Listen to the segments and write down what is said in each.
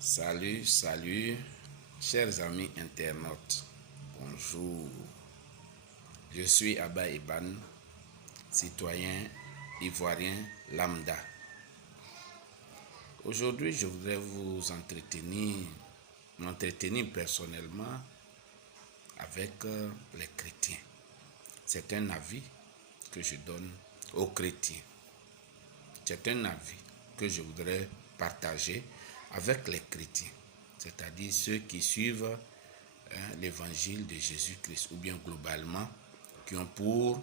Salut, salut, chers amis internautes, bonjour. Je suis Abba Eban, citoyen ivoirien lambda. Aujourd'hui, je voudrais vous m'entretenir personnellement avec les chrétiens. C'est un avis que je donne aux chrétiens. C'est un avis que je voudrais partager avec les chrétiens, c'est-à-dire ceux qui suivent l'évangile de Jésus-Christ, ou bien globalement, qui ont pour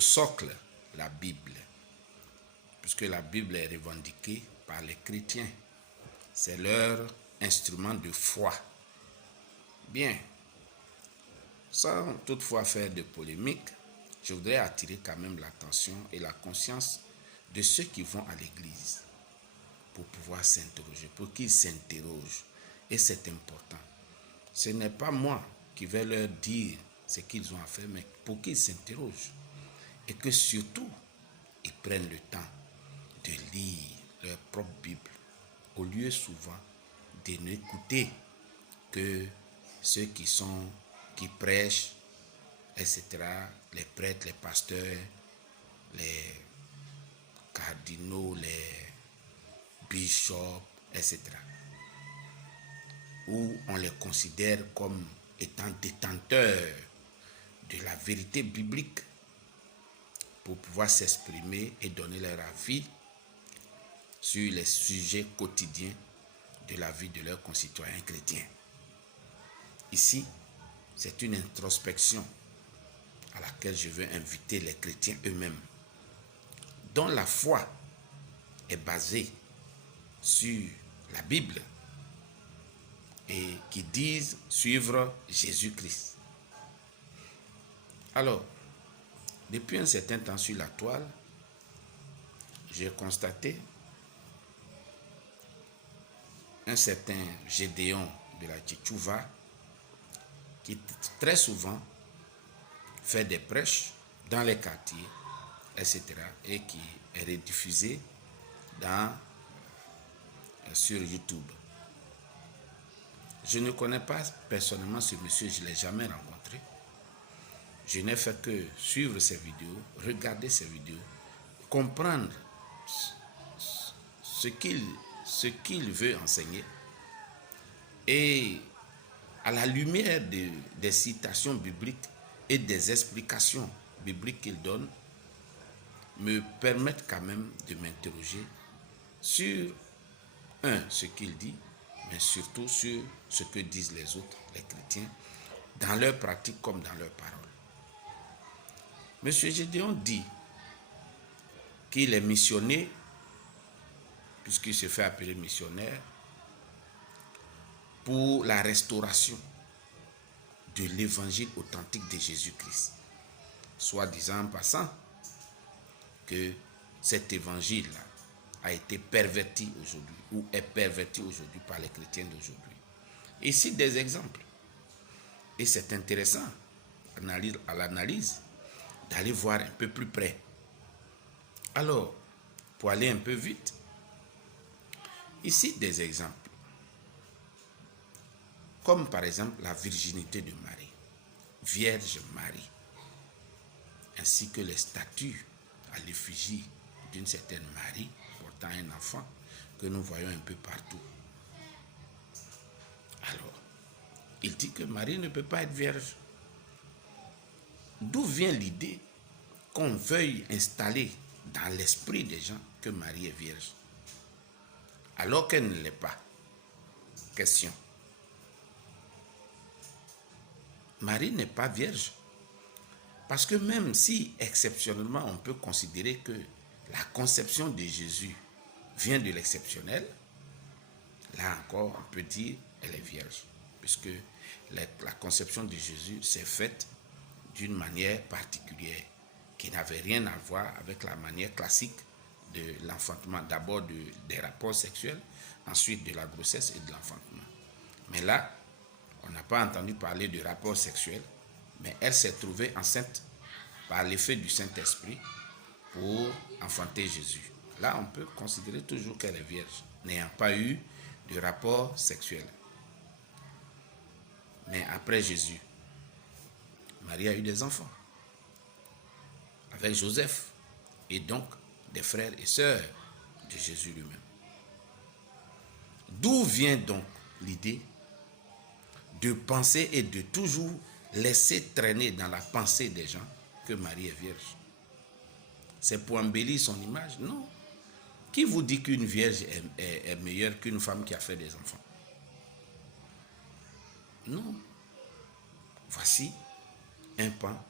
socle la Bible, puisque la Bible est revendiquée par les chrétiens. C'est leur instrument de foi. Bien, sans toutefois faire de polémique, je voudrais attirer quand même l'attention et la conscience de ceux qui vont à l'église pour pouvoir s'interroger, pour qu'ils s'interrogent. Et c'est important. Ce n'est pas moi qui vais leur dire ce qu'ils ont à faire, mais pour qu'ils s'interrogent. Et que surtout, ils prennent le temps de lire leur propre Bible, au lieu souvent de n'écouter que ceux qui prêchent, etc., les prêtres, les pasteurs, les cardinaux, les bishops, etc., où on les considère comme étant détenteurs de la vérité biblique pour pouvoir s'exprimer et donner leur avis sur les sujets quotidiens de la vie de leurs concitoyens chrétiens. Ici, c'est une introspection à laquelle je veux inviter les chrétiens eux-mêmes, dont la foi est basée sur la Bible et qui disent suivre Jésus-Christ. Alors, depuis un certain temps sur la toile, j'ai constaté un certain Gédéon de la Tchétchouva qui très souvent fait des prêches dans les quartiers, etc., et qui est rediffusé sur YouTube. Je ne connais pas personnellement ce monsieur, je ne l'ai jamais rencontré. Je n'ai fait que suivre ses vidéos, regarder ses vidéos, comprendre ce qu'il veut enseigner. Et à la lumière des citations bibliques et des explications bibliques qu'il donne, me permettent quand même de m'interroger sur, ce qu'il dit, mais surtout sur ce que disent les autres, les chrétiens, dans leur pratique comme dans leurs paroles. Monsieur Gédéon dit qu'il est missionné, puisqu'il se fait appeler missionnaire, pour la restauration de l'évangile authentique de Jésus-Christ. Soit disant en passant que cet évangile-là a été perverti aujourd'hui, ou est perverti aujourd'hui par les chrétiens d'aujourd'hui. Ici, des exemples. Et c'est intéressant, à l'analyse, d'aller voir un peu plus près. Alors, pour aller un peu vite, ici des exemples. Comme par exemple la virginité de Marie, Vierge Marie, ainsi que les statues à l'effigie d'une certaine Marie portant un enfant que nous voyons un peu partout. Alors, il dit que Marie ne peut pas être vierge. D'où vient l'idée qu'on veuille installer dans l'esprit des gens que Marie est vierge, alors qu'elle ne l'est pas? Question. Marie n'est pas vierge. Parce que même si exceptionnellement on peut considérer que la conception de Jésus vient de l'exceptionnel, là encore on peut dire qu'elle est vierge, puisque la conception de Jésus s'est faite d'une manière particulière qui n'avait rien à voir avec la manière classique de l'enfantement, d'abord des rapports sexuels, ensuite de la grossesse et de l'enfantement. Mais là, on n'a pas entendu parler de rapports sexuels, mais elle s'est trouvée enceinte par l'effet du Saint-Esprit pour enfanter Jésus. Là, on peut considérer toujours qu'elle est vierge, n'ayant pas eu de rapport sexuel. Mais après Jésus, Marie a eu des enfants avec Joseph et donc des frères et sœurs de Jésus lui-même. D'où vient donc l'idée de penser et de toujours laisser traîner dans la pensée des gens que Marie est vierge? C'est pour embellir son image? Non. Qui vous dit qu'une vierge est meilleure qu'une femme qui a fait des enfants? Non. Voici un pan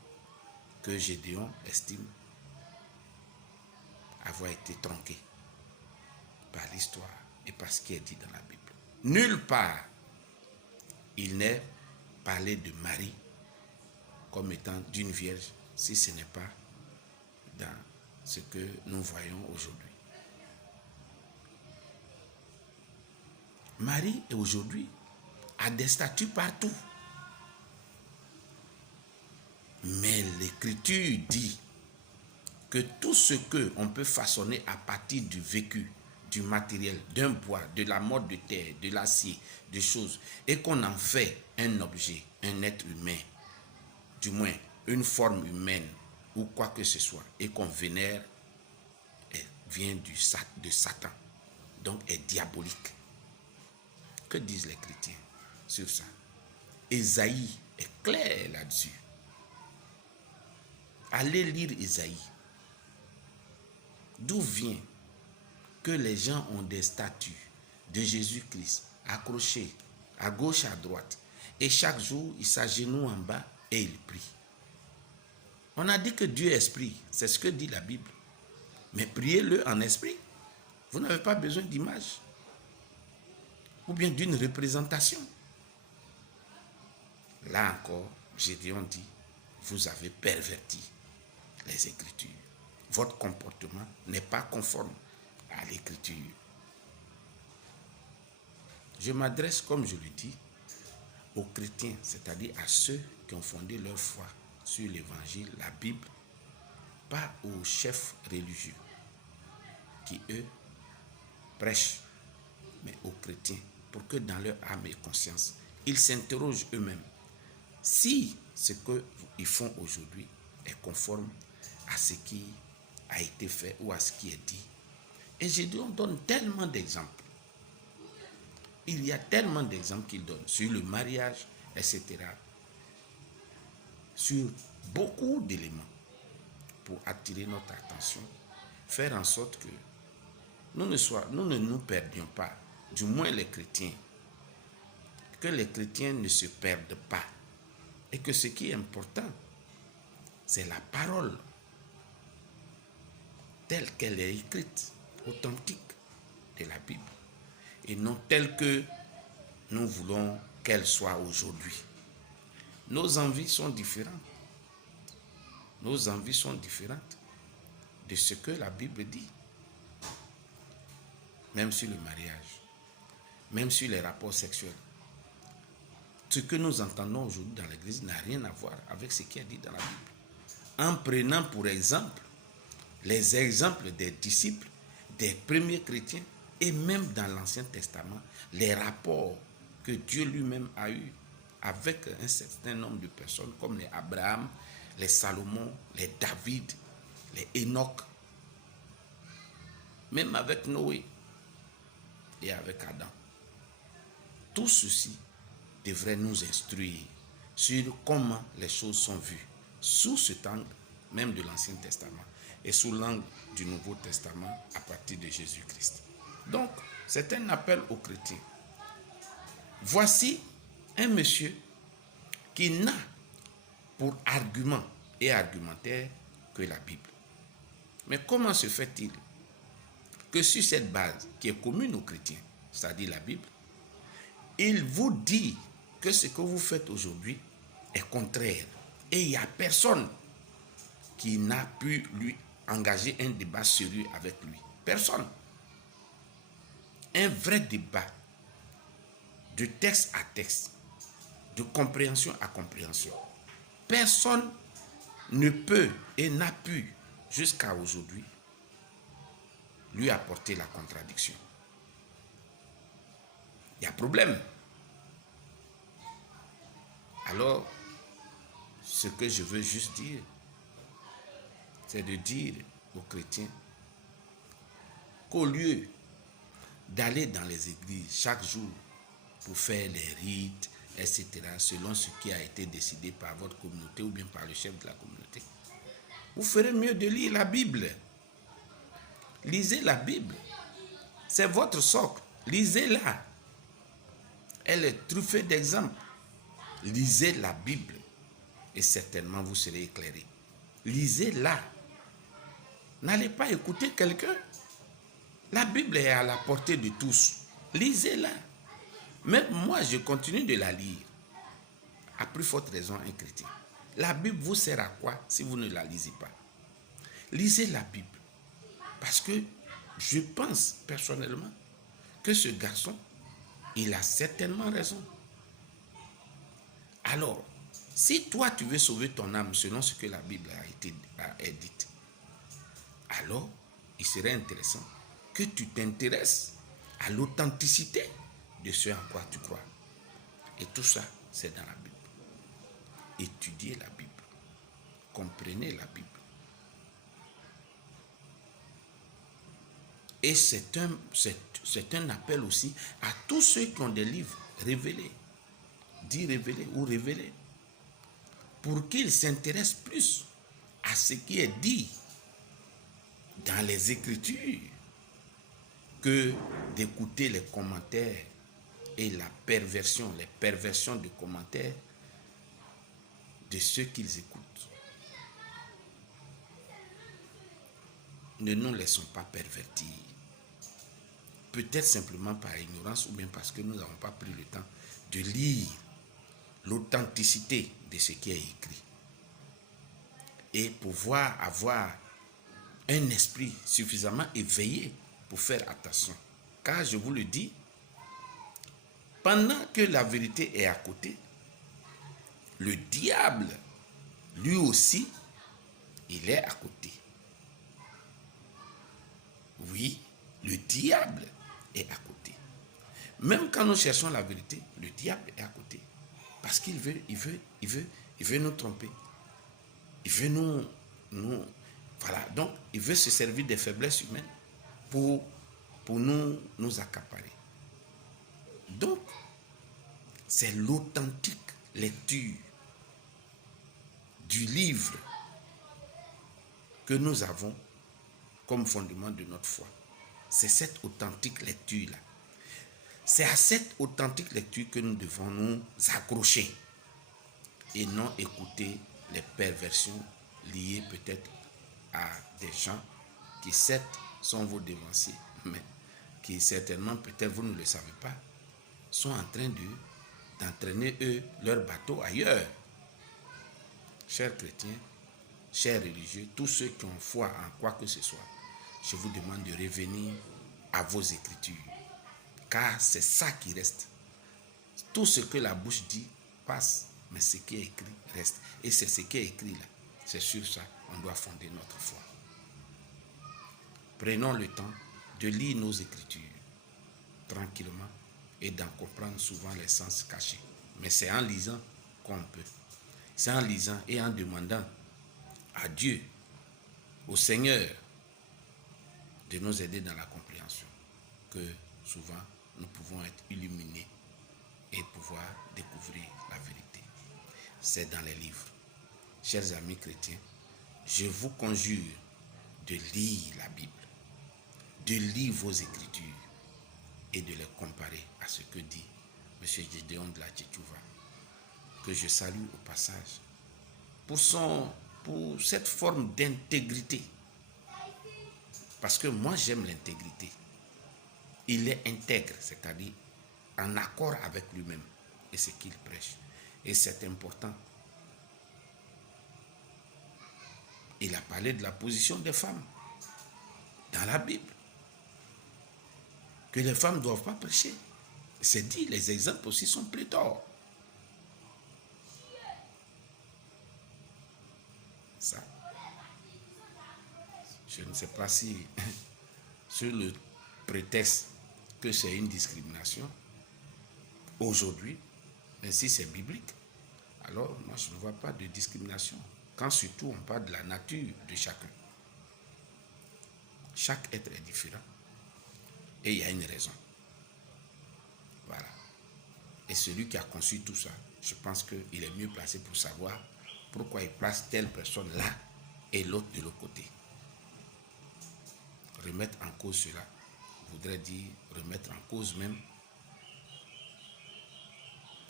que Gédéon estime avoir été tronqué par l'histoire et par ce qui est dit dans la Bible. Nulle part il n'est parlé de Marie comme étant d'une vierge, si ce n'est pas dans ce que nous voyons aujourd'hui. Marie, aujourd'hui, a des statues partout. Mais l'Écriture dit que tout ce qu'on peut façonner à partir du vécu, du matériel, d'un bois, de la mode de terre, de l'acier, des choses, et qu'on en fait un objet, un être humain, du moins une forme humaine ou quoi que ce soit, et qu'on vénère, vient de Satan, donc est diabolique. Que disent les chrétiens sur ça? Ésaïe est clair là-dessus. Allez lire Ésaïe. D'où vient que les gens ont des statues de Jésus-Christ accrochées à gauche, à droite, et chaque jour, ils s'agenouillent en bas et ils prient. On a dit que Dieu est esprit, c'est ce que dit la Bible. Mais priez-le en esprit. Vous n'avez pas besoin d'image ou bien d'une représentation. Là encore, Gédéon dit, vous avez perverti les Écritures. Votre comportement n'est pas conforme à l'Écriture. Je m'adresse, comme je le dis, aux chrétiens, c'est-à-dire à ceux qui ont fondé leur foi sur l'Évangile, la Bible, pas aux chefs religieux qui, eux, prêchent, mais aux chrétiens, pour que dans leur âme et conscience, ils s'interrogent eux-mêmes si ce qu'ils font aujourd'hui est conforme à ce qui a été fait ou à ce qui est dit. Et Gédéon donne tellement d'exemples. Il y a tellement d'exemples qu'il donne sur le mariage, etc. Sur beaucoup d'éléments pour attirer notre attention, faire en sorte que nous ne nous perdions pas, du moins les chrétiens, que les chrétiens ne se perdent pas. Et que ce qui est important, c'est la parole telle qu'elle est écrite, authentique de la Bible, et non telle que nous voulons qu'elle soit aujourd'hui. Nos envies sont différentes. Nos envies sont différentes de ce que la Bible dit. Même sur le mariage, même sur les rapports sexuels. Ce que nous entendons aujourd'hui dans l'Église n'a rien à voir avec ce qui est dit dans la Bible. En prenant pour exemple les exemples des disciples, des premiers chrétiens, et même dans l'Ancien Testament, les rapports que Dieu lui-même a eus avec un certain nombre de personnes, comme les Abraham, les Salomon, les David, les Enoch, même avec Noé et avec Adam. Tout ceci devrait nous instruire sur comment les choses sont vues, sous cet angle même de l'Ancien Testament et sous l'angle du Nouveau Testament à partir de Jésus-Christ. Donc, c'est un appel aux chrétiens. Voici un monsieur qui n'a pour argument et argumentaire que la Bible. Mais comment se fait-il que sur cette base qui est commune aux chrétiens, c'est-à-dire la Bible, il vous dit que ce que vous faites aujourd'hui est contraire. Et il n'y a personne qui n'a pu lui engager un débat sérieux avec lui. Personne. Un vrai débat de texte à texte, de compréhension à compréhension. Personne ne peut et n'a pu jusqu'à aujourd'hui lui apporter la contradiction. Il y a problème. Alors, ce que je veux juste dire, c'est de dire aux chrétiens qu'au lieu d'aller dans les églises chaque jour pour faire les rites, etc., selon ce qui a été décidé par votre communauté ou bien par le chef de la communauté, vous ferez mieux de lire la Bible. Lisez la Bible. C'est votre socle. Lisez-la. Elle est truffée d'exemples. Lisez la Bible et certainement vous serez éclairés. Lisez-la. N'allez pas écouter quelqu'un. La Bible est à la portée de tous. Lisez-la. Même moi, je continue de la lire. À plus forte raison, un chrétien. La Bible vous sert à quoi si vous ne la lisez pas? Lisez la Bible. Parce que je pense personnellement que ce garçon, il a certainement raison. Alors, si toi tu veux sauver ton âme selon ce que la Bible a dit, alors il serait intéressant que tu t'intéresses à l'authenticité de ce en quoi tu crois. Et tout ça, c'est dans la Bible. Étudiez la Bible. Comprenez la Bible. Et c'est un appel aussi à tous ceux qui ont des livres révélés, dit révélés ou révélés, pour qu'ils s'intéressent plus à ce qui est dit dans les Écritures que d'écouter les commentaires et les perversions de commentaires de ceux qu'ils écoutent. Ne nous laissons pas pervertir. Peut-être simplement par ignorance ou bien parce que nous n'avons pas pris le temps de lire l'authenticité de ce qui est écrit. Et pouvoir avoir un esprit suffisamment éveillé pour faire attention. Car je vous le dis, pendant que la vérité est à côté, le diable, lui aussi, il est à côté. Oui, le diable est à côté. Même quand nous cherchons la vérité, le diable est à côté. Parce qu'il veut nous tromper. Il veut voilà. Donc, il veut se servir des faiblesses humaines pour nous accaparer. Donc, c'est l'authentique lecture du livre que nous avons comme fondement de notre foi. C'est cette authentique lecture-là. C'est à cette authentique lecture que nous devons nous accrocher et non écouter les perversions liées peut-être à des gens qui certes sont vos dévanciers, mais qui certainement, peut-être vous ne le savez pas, sont en train d'entraîner eux leur bateau ailleurs. Chers chrétiens, chers religieux, tous ceux qui ont foi en quoi que ce soit, je vous demande de revenir à vos Écritures, car c'est ça qui reste. Tout ce que la bouche dit passe, mais ce qui est écrit reste. Et c'est ce qui est écrit là. C'est sur ça qu'on doit fonder notre foi. Prenons le temps de lire nos Écritures tranquillement et d'en comprendre souvent les sens cachés. Mais c'est en lisant qu'on peut. C'est en lisant et en demandant à Dieu, au Seigneur, de nous aider dans la compréhension, que souvent nous pouvons être illuminés et pouvoir découvrir la vérité. C'est dans les livres. Chers amis chrétiens, je vous conjure de lire la Bible, de lire vos Écritures et de les comparer à ce que dit M. Gédéon de la Tchétchouva, que je salue au passage, pour cette forme d'intégrité. Parce que moi j'aime l'intégrité. Il est intègre, c'est-à-dire en accord avec lui-même et ce qu'il prêche. Et c'est important. Il a parlé de la position des femmes dans la Bible. Que les femmes ne doivent pas prêcher. C'est dit, les exemples aussi sont pléthores. Ça, je ne sais pas si sur le prétexte que c'est une discrimination, aujourd'hui, mais si c'est biblique, alors moi je ne vois pas de discrimination. Quand surtout on parle de la nature de chacun. Chaque être est différent. Et il y a une raison. Voilà. Et celui qui a conçu tout ça, je pense qu'il est mieux placé pour savoir pourquoi il place telle personne là et l'autre de l'autre côté. Remettre en cause cela voudrait dire remettre en cause même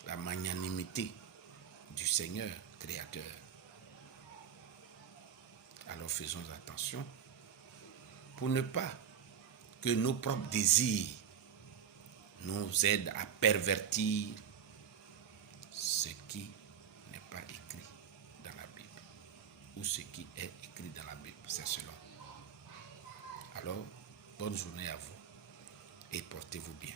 la magnanimité du Seigneur créateur. Alors faisons attention pour ne pas que nos propres désirs nous aident à pervertir ce qui n'est pas écrit dans la Bible ou ce qui est écrit dans la Bible, c'est cela. Alors, bonne journée à vous et portez-vous bien.